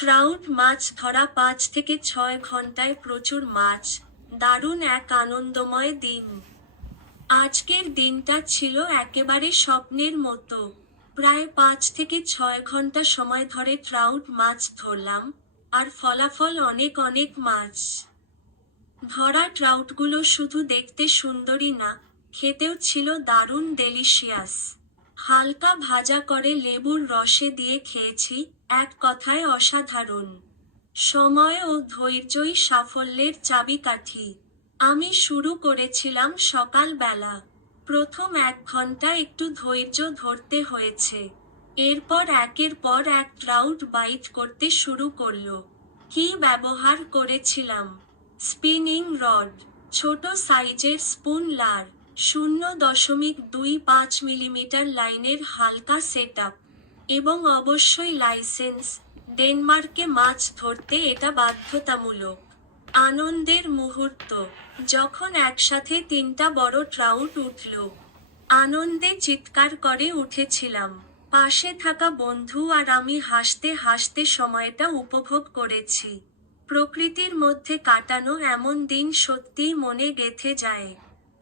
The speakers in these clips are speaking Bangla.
ট্রাউট মাছ ধরা পাঁচ থেকে ছয় ঘন্টায় প্রচুর মাছ। দারুণ এক আনন্দময় দিন। আজকের দিনটা ছিল একেবারে স্বপ্নের মতো। প্রায় পাঁচ থেকে ছয় ঘণ্টা সময় ধরে ট্রাউট মাছ ধরলাম, আর ফলাফল অনেক অনেক মাছ। ধরা ট্রাউটগুলো শুধু দেখতে সুন্দরী না, খেতেও ছিল দারুণ ডেলিশিয়াস হালকা ভাজা করে লেবুর রসে দিয়ে খেয়েছি, এক কথায় অসাধারণ। সময় ও ধৈর্যই সাফল্যের চাবিকাঠি। আমি শুরু করেছিলাম সকালবেলা। প্রথম এক ঘণ্টা একটু ধৈর্য ধরতে হয়েছে। এরপর একের পর এক ট্রাউট বাইট করতে শুরু করল। কি ব্যবহার করেছিলাম? স্পিনিং রড, ছোট সাইজের স্পুন লার শূন্য দশমিক দুই পাঁচ মিলিমিটার লাইনের হালকা সেটআপ এবং অবশ্যই লাইসেন্স ডেনমার্কে মাছ ধরতে এটা বাধ্যতামূলক। আনন্দের মুহূর্ত। যখন একসাথে তিনটা বড় ট্রাউট উঠল, আনন্দে চিৎকার করে উঠেছিলাম। পাশে থাকা বন্ধু আর আমি হাসতে হাসতে সময়টা উপভোগ করেছি। প্রকৃতির মধ্যে কাটানো এমন দিন সত্যিই মনে গেথে যায়।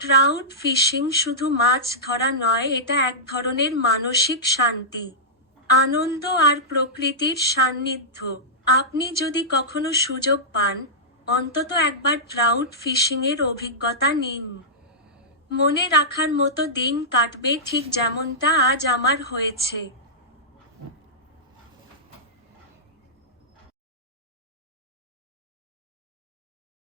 ট্রাউট ফিশিং শুধু মাছ ধরা নয়, এটা এক ধরনের মানসিক শান্তি। আনন্দ আর প্রকৃতির সান্নিধ্য। আপনি যদি কখনো সুযোগ পান, অন্তত একবার ট্রাউট ফিশিংয়ের অভিজ্ঞতা নিন। মনে রাখার মতো দিন কাটবে ঠিক যেমনটা আজ আমার হয়েছে।